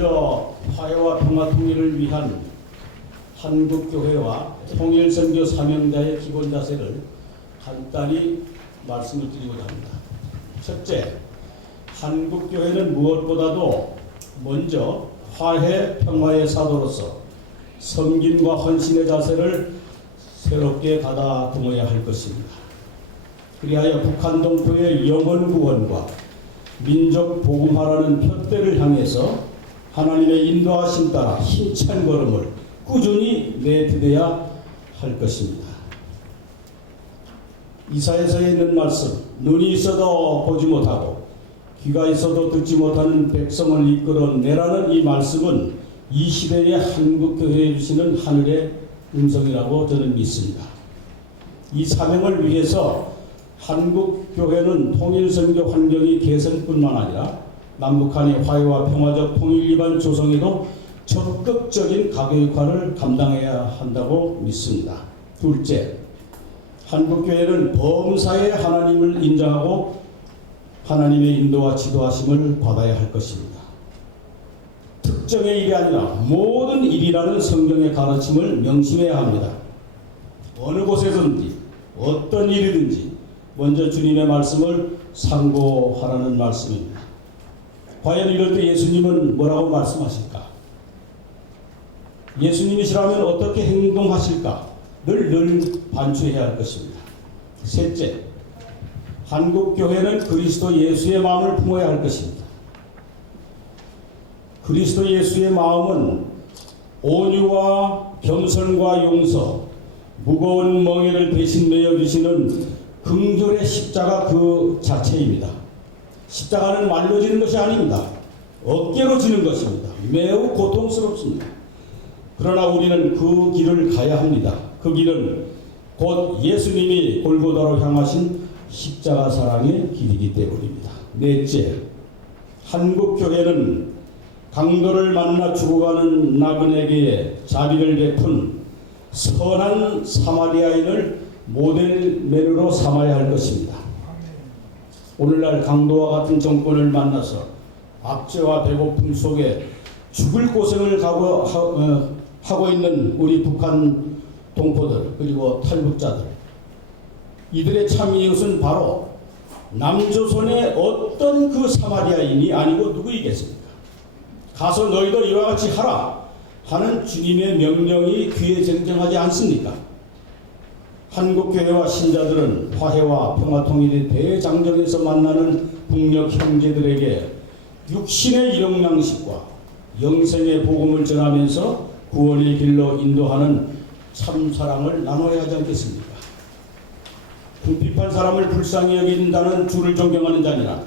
먼저 화해와 평화 통일을 위한 한국교회와 통일선교 사명자의 기본 자세를 간단히 말씀을 드리고자 합니다. 첫째, 한국교회는 무엇보다도 먼저 화해 평화의 사도로서 섬김과 헌신의 자세를 새롭게 가다듬어야 할 것입니다. 그리하여 북한 동포의 영원 구원과 민족 복음화라는 표대를 향해서 하나님의 인도하심 따라 힘찬 걸음을 꾸준히 내디뎌야 할 것입니다. 이사야서에 있는 말씀, 눈이 있어도 보지 못하고 귀가 있어도 듣지 못하는 백성을 이끌어내라는 이 말씀은 이 시대의 한국교회에 주시는 하늘의 음성이라고 저는 믿습니다. 이 사명을 위해서 한국교회는 통일선교 환경의 개선뿐만 아니라 남북한의 화해와 평화적 통일 기반 조성에도 적극적인 가교 역할을 감당해야 한다고 믿습니다. 둘째, 한국교회는 범사에 하나님을 인정하고 하나님의 인도와 지도하심을 받아야 할 것입니다. 특정의 일이 아니라 모든 일이라는 성경의 가르침을 명심해야 합니다. 어느 곳에서든지 어떤 일이든지 먼저 주님의 말씀을 상고하라는 말씀입니다. 과연 이럴 때 예수님은 뭐라고 말씀하실까? 예수님이시라면 어떻게 행동하실까? 늘 반추해야 할 것입니다. 셋째, 한국교회는 그리스도 예수의 마음을 품어야 할 것입니다. 그리스도 예수의 마음은 온유와 겸손과 용서, 무거운 멍에를 대신 메어주시는 긍휼의 십자가 그 자체입니다. 십자가는 말로 지는 것이 아닙니다. 어깨로 지는 것입니다. 매우 고통스럽습니다. 그러나 우리는 그 길을 가야 합니다. 그 길은 곧 예수님이 골고다로 향하신 십자가 사랑의 길이기 때문입니다. 넷째, 한국교회는 강도를 만나 죽어가는 나그네에게 자비를 베푼 선한 사마리아인을 모델맨으로 삼아야 할 것입니다. 오늘날 강도와 같은 정권을 만나서 압제와 배고픔 속에 죽을 고생을 하고 있는 우리 북한 동포들 그리고 탈북자들, 이들의 참 이웃은 바로 남조선의 어떤 그 사마리아인이 아니고 누구이겠습니까? 가서 너희도 이와 같이 하라 하는 주님의 명령이 귀에 쟁쟁하지 않습니까? 한국교회와 신자들은 화해와 평화통일의 대장정에서 만나는 북녘 형제들에게 육신의 일용양식과 영생의 복음을 전하면서 구원의 길로 인도하는 참사랑을 나눠야 하지 않겠습니까? 궁핍한 사람을 불쌍히 여긴다는 주를 존경하는 자니라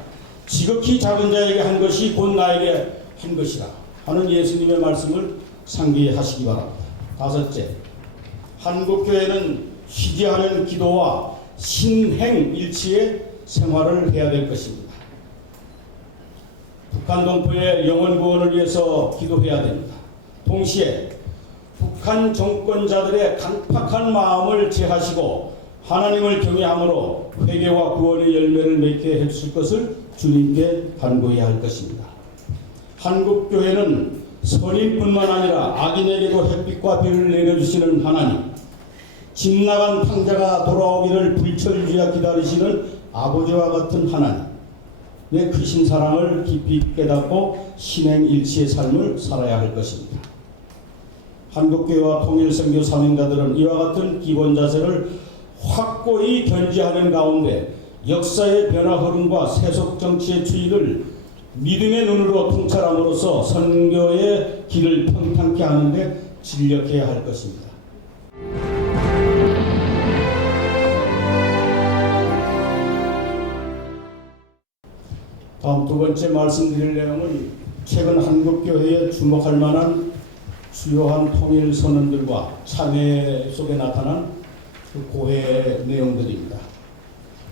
지극히 작은 자에게 한 것이 곧 나에게 한 것이라 하는 예수님의 말씀을 상기하시기 바랍니다. 다섯째, 한국교회는 쉬지 않은 기도와 신행일치의 생활을 해야 될 것입니다. 북한 동포의 영원 구원을 위해서 기도해야 됩니다. 동시에 북한 정권자들의 강팍한 마음을 제하시고 하나님을 경외함으로 회개와 구원의 열매를 맺게 해주실 것을 주님께 간구해야 할 것입니다. 한국교회는 선인뿐만 아니라 악인에게도 햇빛과 비를 내려주시는 하나님, 집 나간 탕자가 돌아오기를 불철주야 기다리시는 아버지와 같은 하나님의 크신 사랑을 깊이 깨닫고 신행일치의 삶을 살아야 할 것입니다. 한국교회와 통일선교 사명자들은 이와 같은 기본 자세를 확고히 견지하는 가운데 역사의 변화 흐름과 세속 정치의 추이를 믿음의 눈으로 통찰함으로써 선교의 길을 평탄케 하는데 진력해야 할 것입니다. 다음 두 번째 말씀드릴 내용은 최근 한국교회에 주목할 만한 주요한 통일 선언들과 참회 속에 나타난 그 고해의 내용들입니다.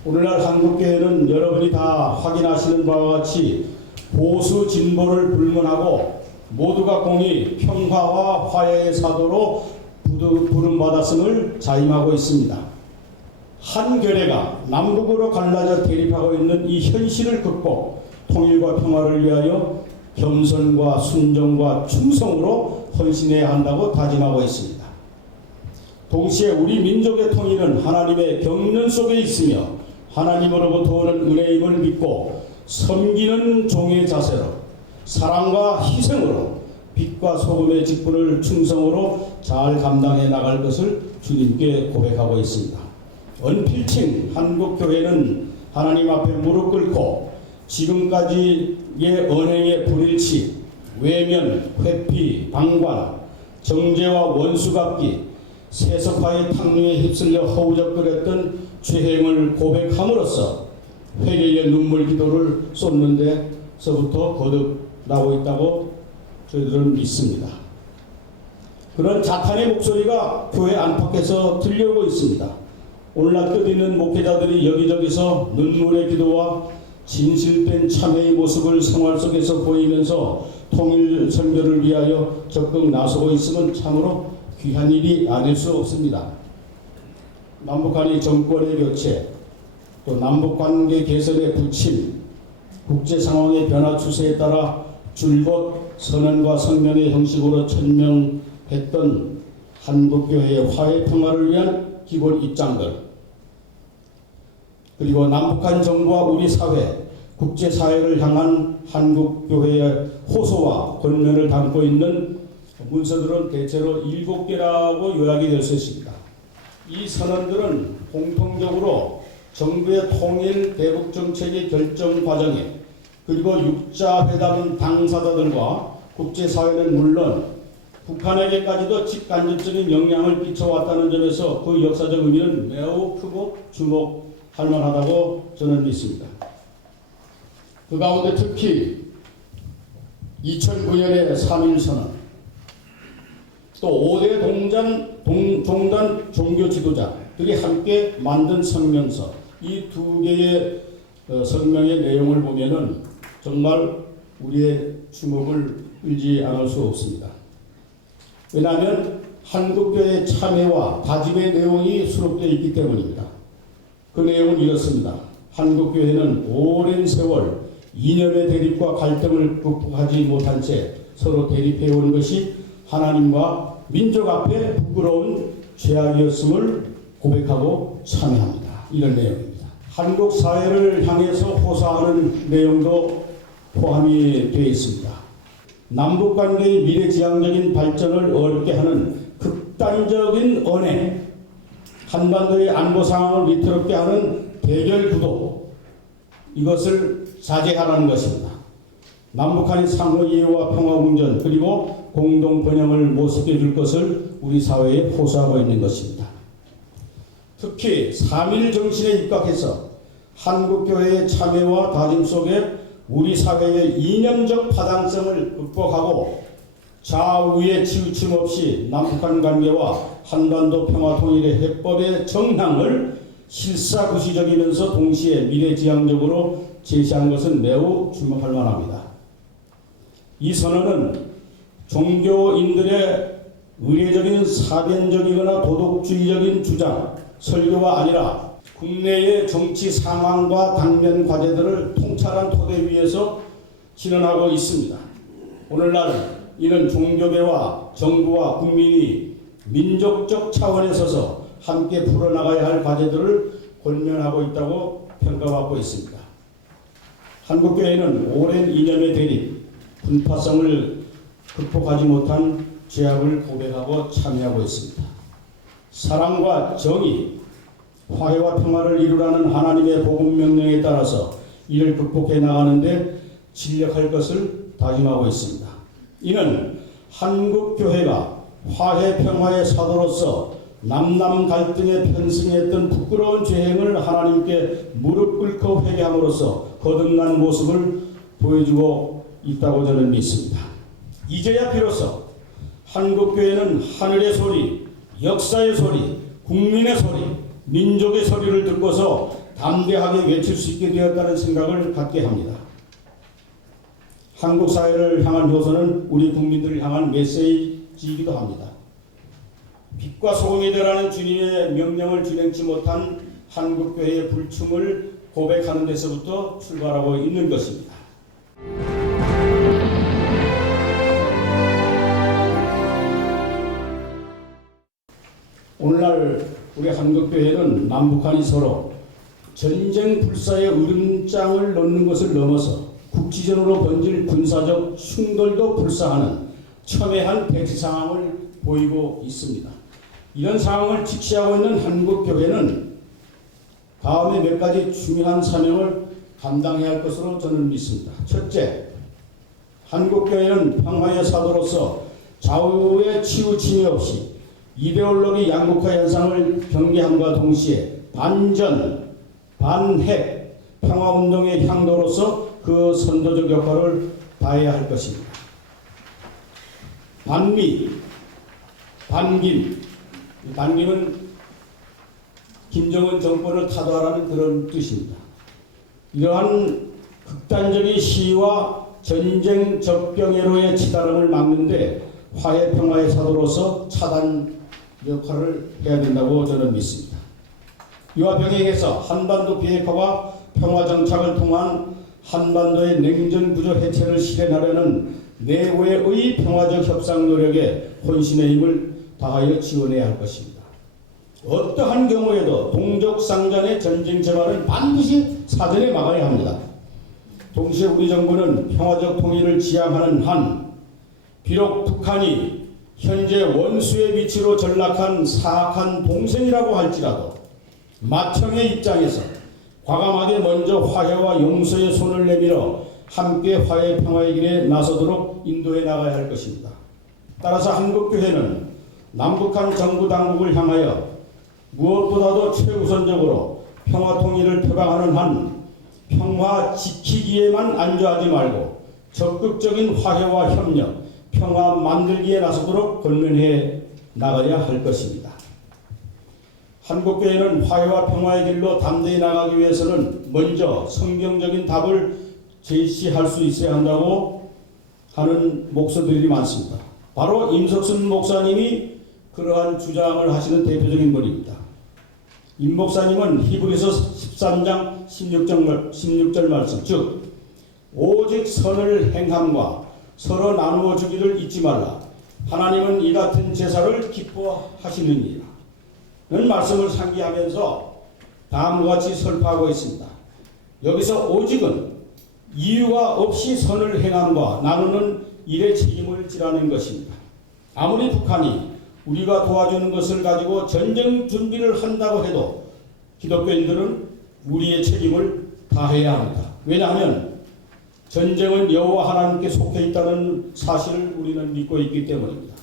오늘날 한국교회는 여러분이 다 확인하시는 바와 같이 보수 진보를 불문하고 모두가 공히 평화와 화해의 사도로 부름받았음을 자임하고 있습니다. 한 교회가 남북으로 갈라져 대립하고 있는 이 현실을 극복, 통일과 평화를 위하여 겸손과 순종과 충성으로 헌신해야 한다고 다짐하고 있습니다. 동시에 우리 민족의 통일은 하나님의 경륜 속에 있으며 하나님으로부터 오는 은혜임을 믿고 섬기는 종의 자세로 사랑과 희생으로 빛과 소금의 직분을 충성으로 잘 감당해 나갈 것을 주님께 고백하고 있습니다. 언필칭 한국교회는 하나님 앞에 무릎 꿇고 지금까지의 언행의 불일치, 외면, 회피, 방관, 정죄와 원수갚기, 세속화의 탕류에 휩쓸려 허우적거렸던 죄행을 고백함으로써 회개의 눈물 기도를 쏟는 데서부터 거듭나고 있다고 저희들은 믿습니다. 그런 자탄의 목소리가 교회 안팎에서 들려오고 있습니다. 오늘날 뜻있는 목회자들이 여기저기서 눈물의 기도와 진실된 참회의 모습을 생활 속에서 보이면서 통일 선교를 위하여 적극 나서고 있으면 참으로 귀한 일이 아닐 수 없습니다. 남북 간의 정권의 교체, 또 남북 관계 개선의 부침, 국제 상황의 변화 추세에 따라 줄곧 선언과 성명의 형식으로 천명했던 한국교회의 화해 평화를 위한 기본 입장들, 그리고 남북한 정부와 우리 사회, 국제사회를 향한 한국교회의 호소와 권면을 담고 있는 문서들은 대체로 7개라고 요약이 될 수 있습니다. 이 선언들은 공통적으로 정부의 통일 대북 정책의 결정 과정에 그리고 육자회담 당사자들과 국제사회는 물론 북한에게까지도 직간접적인 영향을 끼쳐왔다는 점에서 그 역사적 의미는 매우 크고 주목할 만하다고 저는 믿습니다. 그 가운데 특히 2009년의 3.1선언, 또 5대 종단 종교 지도자들이 함께 만든 성명서, 이 두 개의 성명의 내용을 보면은 정말 우리의 주목을 끌지 않을 수 없습니다. 왜냐하면 한국교회의 참여와 다짐의 내용이 수록되어 있기 때문입니다. 그 내용은 이렇습니다. 한국교회는 오랜 세월 이념의 대립과 갈등을 극복하지 못한 채 서로 대립해온 것이 하나님과 민족 앞에 부끄러운 죄악이었음을 고백하고 참여합니다. 이런 내용입니다. 한국 사회를 향해서 호소하는 내용도 포함이 되어 있습니다. 남북관계의 미래지향적인 발전을 어렵게 하는 극단적인 언행, 한반도의 안보 상황을 위태롭게 하는 대결 구도, 이것을 자제하라는 것입니다. 남북한의 상호 이해와 평화 공존 그리고 공동 번영을 모색해 줄 것을 우리 사회에 호소하고 있는 것입니다. 특히 3.1 정신에 입각해서 한국교회의 참여와 다짐 속에 우리 사회의 이념적 파당성을 극복하고 좌우의 치우침 없이 남북한 관계와 한반도 평화 통일의 해법의 정당을 실사구시적이면서 동시에 미래지향적으로 제시한 것은 매우 주목할 만합니다. 이 선언은 종교인들의 의례적인 사변적이거나 도덕주의적인 주장, 설교가 아니라 국내의 정치 상황과 당면 과제들을 통찰한 토대 위에서 진언하고 있습니다. 오늘날 이는 종교계와 정부와 국민이 민족적 차원에 서서 함께 풀어나가야 할 과제들을 권면하고 있다고 평가받고 있습니다. 한국교회는 오랜 이념의 대립, 분파성을 극복하지 못한 죄악을 고백하고 참여하고 있습니다. 사랑과 정의, 화해와 평화를 이루라는 하나님의 복음 명령에 따라서 이를 극복해 나가는데 진력할 것을 다짐하고 있습니다. 이는 한국교회가 화해 평화의 사도로서 남남 갈등에 편승했던 부끄러운 죄행을 하나님께 무릎 꿇고 회개함으로써 거듭난 모습을 보여주고 있다고 저는 믿습니다. 이제야 비로소 한국교회는 하늘의 소리, 역사의 소리, 국민의 소리, 민족의 소리를 듣고서 담대하게 외칠 수 있게 되었다는 생각을 갖게 합니다. 한국 사회를 향한 효소는 우리 국민들을 향한 메시지이기도 합니다. 빛과 소금이 되라는 주님의 명령을 준행치 못한 한국교회의 불충을 고백하는 데서부터 출발하고 있는 것입니다. 오늘날 우리 한국교회는 남북한이 서로 전쟁 불사의 으름장을 놓는 것을 넘어서 국지전으로 번질 군사적 충돌도 불사하는 첨예한 대치 상황을 보이고 있습니다. 이런 상황을 직시하고 있는 한국교회는 다음에 몇 가지 중요한 사명을 감당해야 할 것으로 저는 믿습니다. 첫째, 한국교회는 평화의 사도로서 좌우의 치우침이 없이 이데올로기 양극화 현상을 경계함과 동시에 반전, 반핵, 평화운동의 향도로서 그 선도적 역할을 다해야 할 것입니다. 반미, 반김, 반김은 김정은 정권을 타도하라는 그런 뜻입니다. 이러한 극단적인 시위와 전쟁 적병회로의 치달음을 막는데 화해 평화의 사도로서 차단 역할을 해야 된다고 저는 믿습니다. 이와 병행해서 한반도 비핵화와 평화 정착을 통한 한반도의 냉전 구조 해체를 실현하려는 내외의 평화적 협상 노력에 혼신의 힘을 다하여 지원해야 할 것입니다. 어떠한 경우에도 동족 상잔의 전쟁 재발은 반드시 사전에 막아야 합니다. 동시에 우리 정부는 평화적 통일을 지향하는 한 비록 북한이 현재 원수의 위치로 전락한 사악한 동생이라고 할지라도 마청의 입장에서 과감하게 먼저 화해와 용서의 손을 내밀어 함께 화해 평화의 길에 나서도록 인도해 나가야 할 것입니다. 따라서 한국교회는 남북한 정부 당국을 향하여 무엇보다도 최우선적으로 평화 통일을 표방하는 한 평화 지키기에만 안주하지 말고 적극적인 화해와 협력, 평화 만들기에 나서도록 권면해 나가야 할 것입니다. 한국교회는 화해와 평화의 길로 담대히 나가기 위해서는 먼저 성경적인 답을 제시할 수 있어야 한다고 하는 목소들이 많습니다. 바로 임석순 목사님이 그러한 주장을 하시는 대표적인 분입니다. 임 목사님은 히브리서 13장 16절 말씀, 즉 오직 선을 행함과 서로 나누어 주기를 잊지 말라. 하나님은 이 같은 제사를 기뻐하시느니라. 는 말씀을 상기하면서 다음과 같이 설파하고 있습니다. 여기서 오직은 이유가 없이 선을 행함과 나누는 일의 책임을 지라는 것입니다. 아무리 북한이 우리가 도와주는 것을 가지고 전쟁 준비를 한다고 해도 기독교인들은 우리의 책임을 다해야 합니다. 왜냐하면 전쟁은 여호와 하나님께 속해 있다는 사실을 우리는 믿고 있기 때문입니다.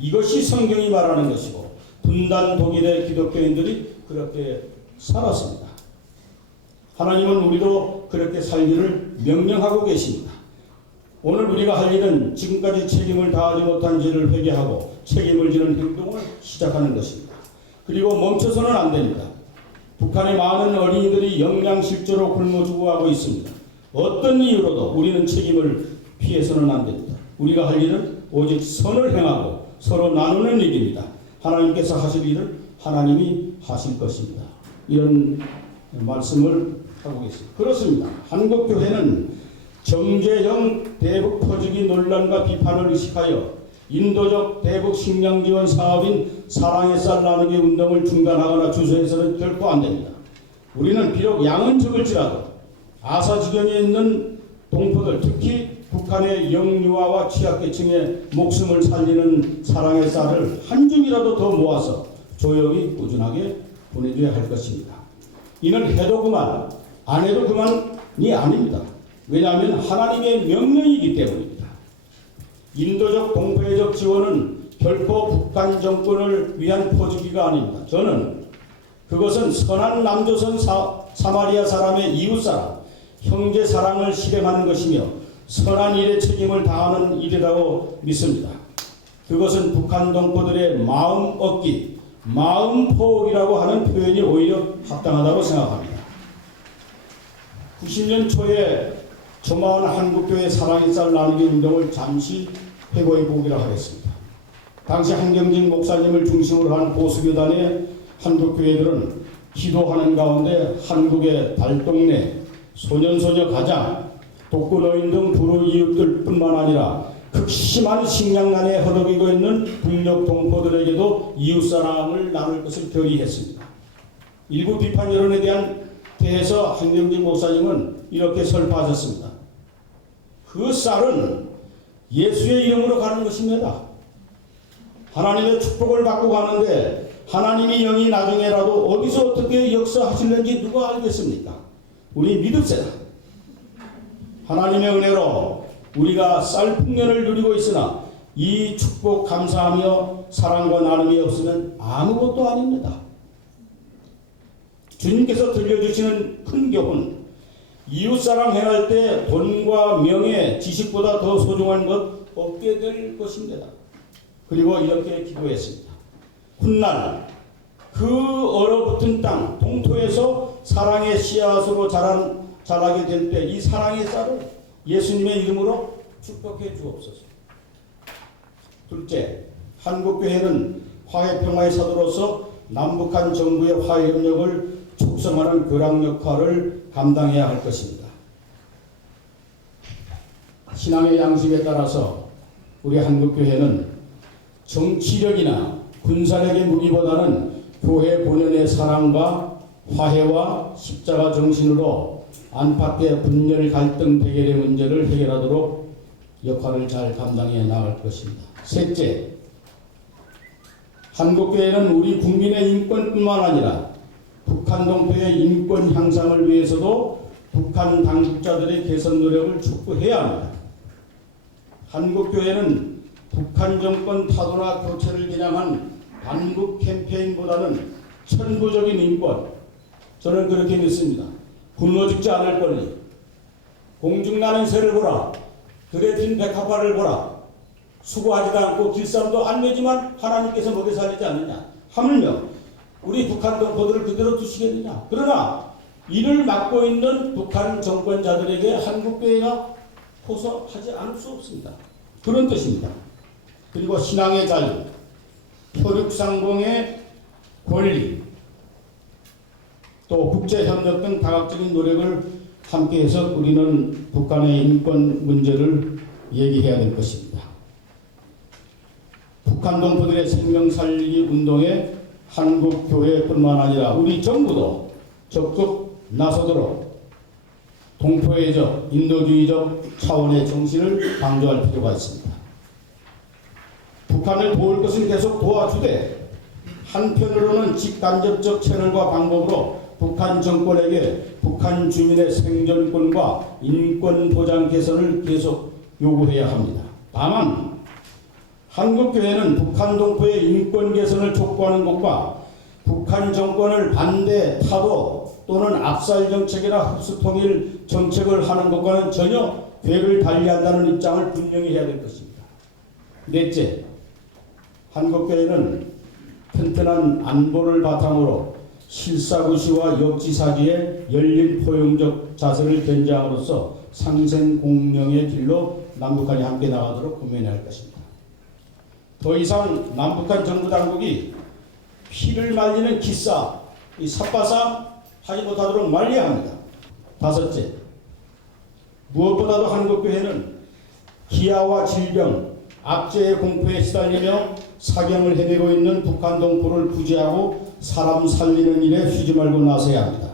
이것이 성경이 말하는 것이고 분단 독일의 기독교인들이 그렇게 살았습니다. 하나님은 우리도 그렇게 살기를 명령하고 계십니다. 오늘 우리가 할 일은 지금까지 책임을 다하지 못한 죄를 회개하고 책임을 지는 행동을 시작하는 것입니다. 그리고 멈춰서는 안 됩니다. 북한의 많은 어린이들이 영양실조로 굶어 죽어가고 있습니다. 어떤 이유로도 우리는 책임을 피해서는 안 됩니다. 우리가 할 일은 오직 선을 행하고 서로 나누는 일입니다. 하나님께서 하실 일을 하나님이 하실 것입니다. 이런 말씀을 하고 계십니다. 그렇습니다. 한국교회는 정재형 대북 퍼주기 논란과 비판을 의식하여 인도적 대북 식량 지원 사업인 사랑의 쌀 나누기 운동을 중단하거나 주소해서는 결코 안 됩니다. 우리는 비록 양은 적을지라도 아사 지경에 있는 동포들, 특히 북한의 영유아와 취약계층의 목숨을 살리는 사랑의 쌀을 한 줌이라도 더 모아서 조용히 꾸준하게 보내줘야 할 것입니다. 이는 해도 그만, 안 해도 그만이 아닙니다. 왜냐하면 하나님의 명령이기 때문입니다. 인도적 동포애적 지원은 결코 북한 정권을 위한 포주기가 아닙니다. 저는 그것은 선한 남조선 사마리아 사람의 이웃사랑, 형제 사랑을 실행하는 것이며 선한 일에 책임을 다하는 일이라고 믿습니다. 그것은 북한 동포들의 마음 얻기, 마음 포기라고 하는 표현이 오히려 합당하다고 생각합니다. 90년 초에 조마한 한국교회 사랑의 쌀 나누기 운동을 잠시 회고해 보기로 하겠습니다. 당시 한경직 목사님을 중심으로 한 보수교단의 한국교회들은 기도하는 가운데 한국의 달동네, 소년소녀 가장, 독거노인 등 불우 이웃들 뿐만 아니라 극심한 식량난에 허덕이고 있는 북녘 동포들에게도 이웃사랑을 나눌 것을 결의했습니다. 일부 비판 여론에 대해서 한경직 목사님은 이렇게 설파하셨습니다. 그 쌀은 예수의 이름으로 가는 것입니다. 하나님의 축복을 받고 가는데 하나님이 영이 나중에라도 어디서 어떻게 역사하실는지 누가 알겠습니까? 우리 믿읍시다. 하나님의 은혜로 우리가 쌀 풍년을 누리고 있으나 이 축복 감사하며 사랑과 나눔이 없으면 아무것도 아닙니다. 주님께서 들려주시는 큰 교훈, 이웃사랑 행할 때 돈과 명예, 지식보다 더 소중한 것 없게 될 것입니다. 그리고 이렇게 기도했습니다. 훗날 그 얼어붙은 땅 동토에서 사랑의 씨앗으로 자라게 될 때 이 사랑의 쌀을 예수님의 이름으로 축복해 주옵소서. 둘째, 한국교회는 화해평화의 사도로서 남북한 정부의 화해협력을 촉성하는 교랑 역할을 감당해야 할 것입니다. 신앙의 양식에 따라서 우리 한국교회는 정치력이나 군사력의 무기보다는 교회 본연의 사랑과 화해와 십자가 정신으로 안팎의 분열, 갈등, 대결의 문제를 해결하도록 역할을 잘 감당해 나갈 것입니다. 셋째, 한국교회는 우리 국민의 인권뿐만 아니라 북한 동포의 인권 향상을 위해서도 북한 당국자들의 개선 노력을 촉구해야 합니다. 한국교회는 북한 정권 타도나 교체를 겨냥한 반국 캠페인보다는 천부적인 인권, 저는 그렇게 믿습니다. 굶어 죽지 않을 권리, 공중나는 새를 보라, 들에 핀 백합화를 보라, 수고하지도 않고 길쌈도 안 내지만 하나님께서 먹여 살리지 않느냐. 하물며 우리 북한 동포들을 그대로 두시겠느냐. 그러나 이를 맡고 있는 북한 정권자들에게 한국교회가 호소하지 않을 수 없습니다. 그런 뜻입니다. 그리고 신앙의 자유, 혈육상봉의 권리, 또 국제협력 등 다각적인 노력을 함께해서 우리는 북한의 인권 문제를 얘기해야 될 것입니다. 북한 동포들의 생명 살리기 운동에 한국교회뿐만 아니라 우리 정부도 적극 나서도록 동포애적, 인도주의적 차원의 정신을 강조할 필요가 있습니다. 북한을 도울 것은 계속 도와주되 한편으로는 직간접적 채널과 방법으로 북한 정권에게 북한 주민의 생존권과 인권 보장 개선을 계속 요구해야 합니다. 다만 한국교회는 북한 동포의 인권 개선을 촉구하는 것과 북한 정권을 반대 타도 또는 압살 정책이나 흡수 통일 정책을 하는 것과는 전혀 궤를 달리한다는 입장을 분명히 해야 될 것입니다. 넷째, 한국교회는 튼튼한 안보를 바탕으로 실사구시와 역지사지의 열린 포용적 자세를 견지함으로써 상생 공명의 길로 남북한이 함께 나가도록 고민해야 할 것입니다. 더 이상 남북한 정부 당국이 피를 말리는 기싸, 이 삿바싸 하지 못하도록 말려야 합니다. 다섯째, 무엇보다도 한국교회는 기아와 질병, 압제의 공포에 시달리며 사경을 헤매고 있는 북한 동포를 구제하고 사람 살리는 일에 쉬지 말고 나서야 합니다.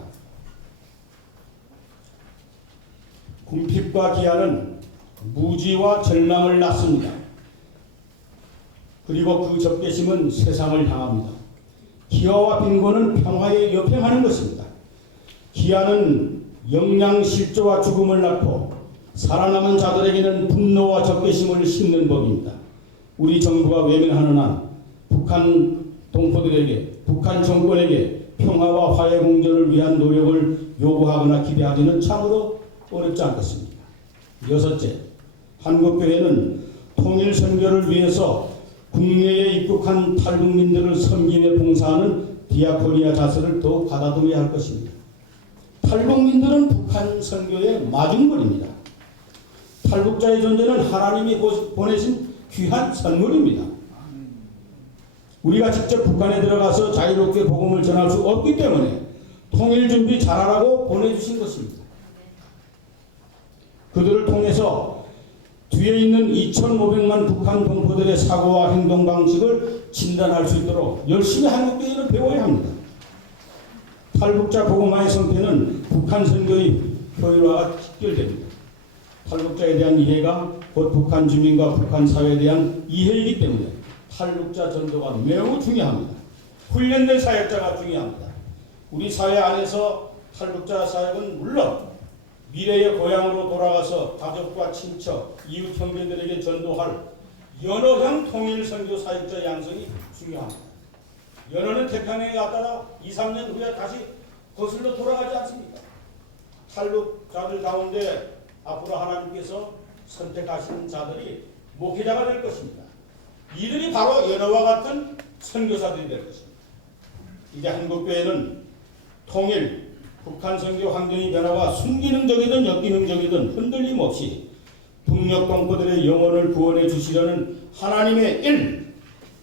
궁핍과 기아는 무지와 절망을 낳습니다. 그리고 그 적개심은 세상을 향합니다. 기아와 빈곤은 평화에 역행하는 것입니다. 기아는 영양실조와 죽음을 낳고 살아남은 자들에게는 분노와 적개심을 심는 법입니다. 우리 정부가 외면하는 한 북한 동포들에게, 북한 정권에게 평화와 화해 공존을 위한 노력을 요구하거나 기대하기는 참으로 어렵지 않겠습니다. 여섯째, 한국교회는 통일 선교를 위해서 국내에 입국한 탈북민들을 섬기며 봉사하는 디아코니아 자세를 더욱 가다듬어야 할 것입니다. 탈북민들은 북한 선교의 마중물입니다. 탈북자의 존재는 하나님이 보내신 귀한 선물입니다. 우리가 직접 북한에 들어가서 자유롭게 복음을 전할 수 없기 때문에 통일 준비 잘하라고 보내주신 것입니다. 그들을 통해서 뒤에 있는 2,500만 북한 동포들의 사고와 행동 방식을 진단할 수 있도록 열심히 한국교회는 배워야 합니다. 탈북자 복음화의 성패는 북한 선교의 효율화가 직결됩니다. 탈북자에 대한 이해가 곧 북한 주민과 북한 사회에 대한 이해이기 때문에 탈북자 전도가 매우 중요합니다. 훈련된 사역자가 중요합니다. 우리 사회 안에서 탈북자 사역은 물론 미래의 고향으로 돌아가서 가족과 친척, 이웃 형제들에게 전도할 연어형 통일 선교 사역자 양성이 중요합니다. 연어는 태평양에 갔다가 2, 3년 후에 다시 거슬러 돌아가지 않습니까? 탈북자들 가운데 앞으로 하나님께서 선택하신 자들이 목회자가 될 것입니다. 이들이 바로 연어와 같은 선교사들이 될 것입니다. 이제 한국교회는 통일, 북한 선교 환경의 변화와 순기능적이든 역기능적이든 흔들림 없이 북녘 동포들의 영혼을 구원해 주시려는 하나님의 일,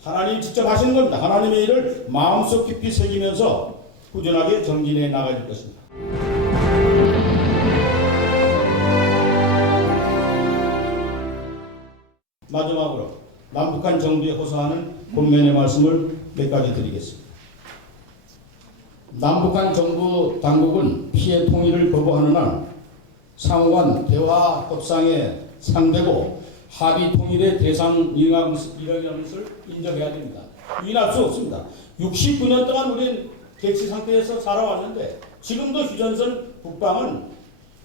하나님이 직접 하시는 겁니다. 하나님의 일을 마음속 깊이 새기면서 꾸준하게 전진해 나갈 것입니다. 마지막으로 남북한 정부에 호소하는 본면의 말씀을 몇 가지 드리겠습니다. 남북한 정부 당국은 피해 통일을 거부하는 한 상호간 대화 협상의 상대고 합의 통일의 대상이라는 것을 인정해야 됩니다. 부인할 수 없습니다. 69년 동안 우리는 객시 상태에서 살아왔는데 지금도 휴전선 북방은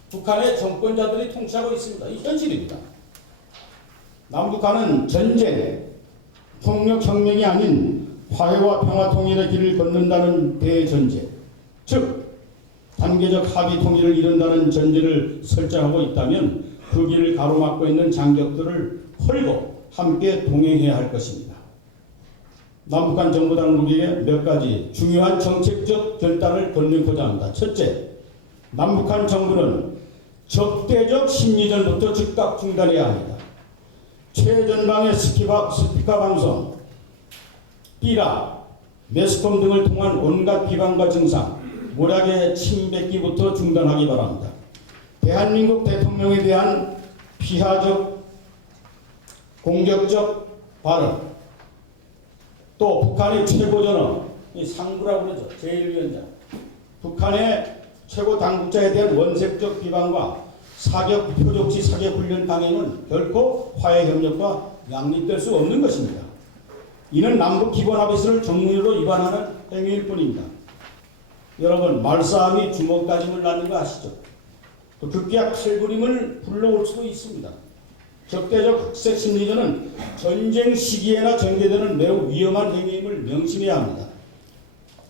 북한의 정권자들이 통치하고 있습니다. 이 현실입니다. 남북한은 전쟁, 폭력혁명이 아닌 화해와 평화 통일의 길을 걷는다는 대전제, 즉 단계적 합의 통일을 이룬다는 전제를 설정하고 있다면 그 길을 가로막고 있는 장벽들을 헐고 함께 동행해야 할 것입니다. 남북한 정부 당국에게 몇 가지 중요한 정책적 결단을 건네고자 합니다. 첫째, 남북한 정부는 적대적 심리전부터 즉각 중단해야 합니다. 최전방의 스피커 방송, 삐라, 매스컴 등을 통한 온갖 비방과 증상, 모략의 침뱉기부터 중단하기 바랍니다. 대한민국 대통령에 대한 비하적, 공격적 발언, 또 북한의 최고전원, 상부라고 그러죠. 제1위원장, 북한의 최고 당국자에 대한 원색적 비방과 사격 표적지 사격 훈련 강행은 결코 화해 협력과 양립될 수 없는 것입니다. 이는 남북 기본 합의서를 정면으로 위반하는 행위일 뿐입니다. 여러분, 말싸움이 주먹다짐을 낳는 거 아시죠? 또 극기야 칼부림을 불러올 수도 있습니다. 적대적 흑색 심리전은 전쟁 시기에나 전개되는 매우 위험한 행위임을 명심해야 합니다.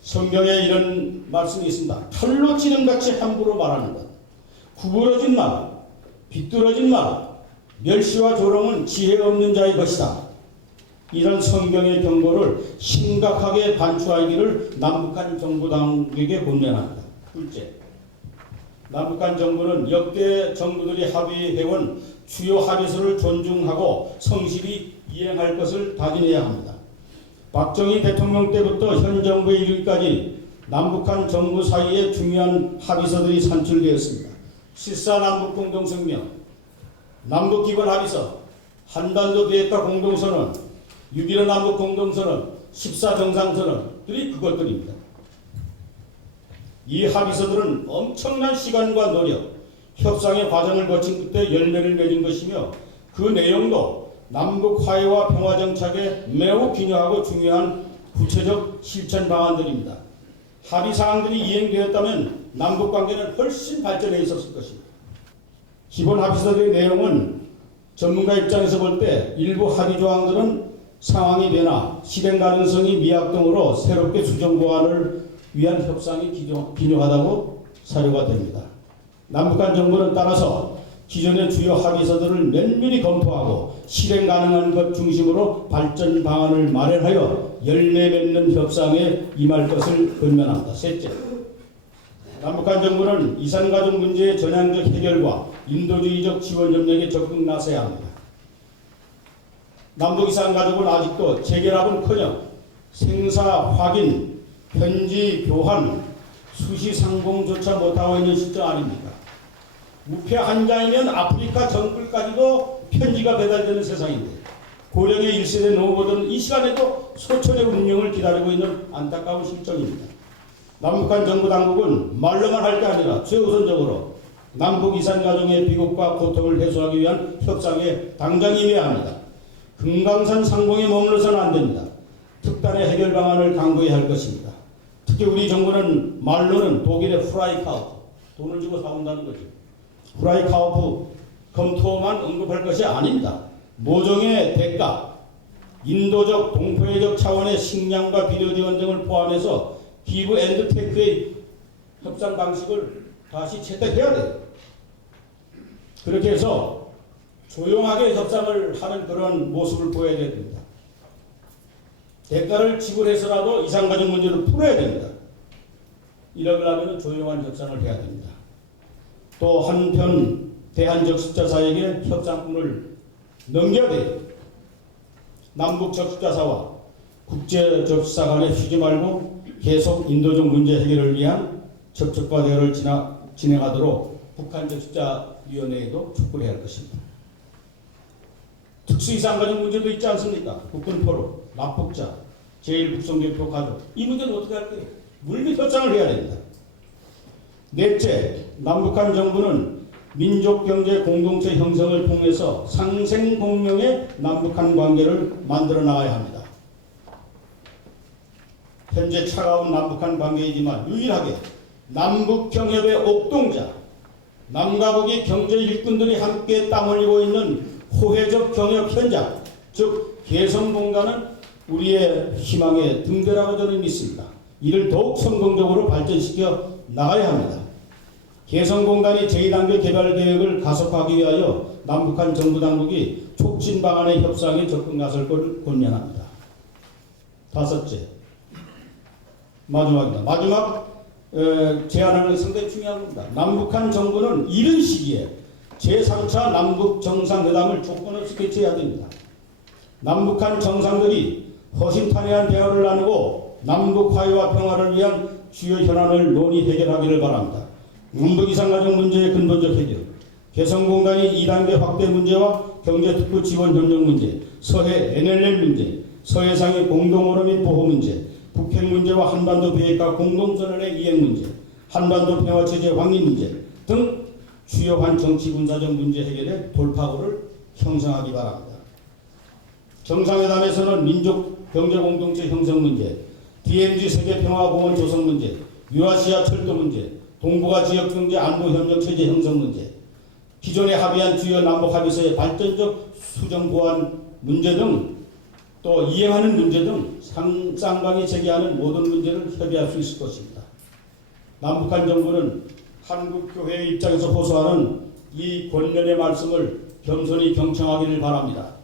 성경에 이런 말씀이 있습니다. 칼로 찌른같이 함부로 말하는 것, 구부러진 말, 비뚤어진 말, 멸시와 조롱은 지혜 없는 자의 것이다. 이런 성경의 경고를 심각하게 반추하기를 남북한 정부 당국에게 권면합니다. 둘째, 남북한 정부는 역대 정부들이 합의해온 주요 합의서를 존중하고 성실히 이행할 것을 다짐해야 합니다. 박정희 대통령 때부터 현 정부에 이르기까지 남북한 정부 사이에 중요한 합의서들이 산출되었습니다. 14 남북 공동성명, 남북 기본 합의서, 한반도 비핵화 공동선언, 6.15 남북 공동선언, 14 정상선언들이 그것들입니다. 이 합의서들은 엄청난 시간과 노력, 협상의 과정을 거친 끝에 열매를 맺은 것이며 그 내용도 남북 화해와 평화 정착에 매우 기묘하고 중요한 구체적 실천 방안들입니다. 합의 사항들이 이행되었다면 남북 관계는 훨씬 발전해 있었을 것입니다. 기본 합의서들의 내용은 전문가 입장에서 볼 때 일부 합의 조항들은 상황이 변화, 실행 가능성이 미약 등으로 새롭게 수정 보완을 위한 협상이 기묘하다고 사료가 됩니다. 남북한 정부는 따라서 기존의 주요 합의서들을 면밀히 검토하고 실행 가능한 것 중심으로 발전 방안을 마련하여 열매 맺는 협상에 임할 것을 권면합니다. 셋째, 남북한 정부는 이산가족 문제의 전향적 해결과 인도주의적 지원 협력에 적극 나서야 합니다. 남북 이산가족은 아직도 재결합은커녕 생사 확인, 현지 교환, 수시 상봉조차 못하고 있는 시점 아닙니까? 무패 한 장이면 아프리카 정글까지도 편지가 배달되는 세상인데 고령의 1세대 노후보다는 이 시간에도 소천의 운명을 기다리고 있는 안타까운 실정입니다. 남북한 정부 당국은 말로만 할 게 아니라 최우선적으로 남북 이산 가정의 비극과 고통을 해소하기 위한 협상에 당장 임해야 합니다. 금강산 상봉에 머물러서는 안 됩니다. 특단의 해결 방안을 강구해야 할 것입니다. 특히 우리 정부는 말로는 독일의 프라이카우프, 돈을 주고 사온다는 거죠. 프라이카우프 검토만 언급할 것이 아닙니다. 모종의 대가, 인도적, 동포애적 차원의 식량과 비료 지원 등을 포함해서 기브 앤드 테크의 협상 방식을 다시 채택해야 돼요. 그렇게 해서 조용하게 협상을 하는 그런 모습을 보여야 됩니다. 대가를 지불해서라도 이산가족 문제를 풀어야 됩니다. 이러려면 조용한 협상을 해야 됩니다. 또 한편 대한적십자사에게 협상권을 넘겨야 돼요. 남북적십자사와 국제적십사 간에 쉬지 말고 계속 인도적 문제 해결을 위한 접촉과 대화를 진행하도록 북한적십자위원회에도 촉구를 해야 할 것입니다. 특수이산가족 문제도 있지 않습니까? 국군포로, 납북자, 제1국성대표 가족. 이 문제는 어떻게 할까요? 물밑 협상을 해야 됩니다. 넷째, 남북한 정부는 민족경제 공동체 형성을 통해서 상생공명의 남북한 관계를 만들어 나가야 합니다. 현재 차가운 남북한 관계이지만 유일하게 남북경협의 옥동자, 남과 북의 경제 일꾼들이 함께 땀 흘리고 있는 호혜적 경협 현장, 즉 개성공단은 우리의 희망의 등대라고 저는 믿습니다. 이를 더욱 성공적으로 발전시켜 나가야 합니다. 개성공단이 제2단계 개발 계획을 가속화하기 위하여 남북한 정부 당국이 촉진 방안의 협상에 적극 나설 것을 권면합니다. 다섯째, 마지막 제안하는 상당히 중요한 겁니다. 남북한 정부는 이른 시기에 제3차 남북 정상회담을 조건 없이 개최해야 됩니다. 남북한 정상들이 허심탄회한 대화를 나누고 남북 화해와 평화를 위한 주요 현안을 논의 해결하기를 바랍니다. 남북 이산가족 문제의 근본적 해결, 개성공단이 2단계 확대 문제와 경제특구 지원 협력 문제, 서해 NLL 문제, 서해상의 공동오로 및 보호 문제, 북핵 문제와 한반도 비핵화 공동선언의 이행 문제, 한반도 평화체제 확립 문제 등 주요한 정치 군사적 문제 해결에 돌파구를 형성하기 바랍니다. 정상회담에서는 민족 경제 공동체 형성 문제, DMZ 세계평화공원 조성 문제, 유라시아 철도 문제, 동북아 지역경제 안보협력체제 형성 문제, 기존에 합의한 주요 남북합의서의 발전적 수정 보완 문제 등 또 이행하는 문제 등 쌍방이 제기하는 모든 문제를 협의할 수 있을 것입니다. 남북한 정부는 한국교회의 입장에서 호소하는 이 권면의 말씀을 겸손히 경청하기를 바랍니다.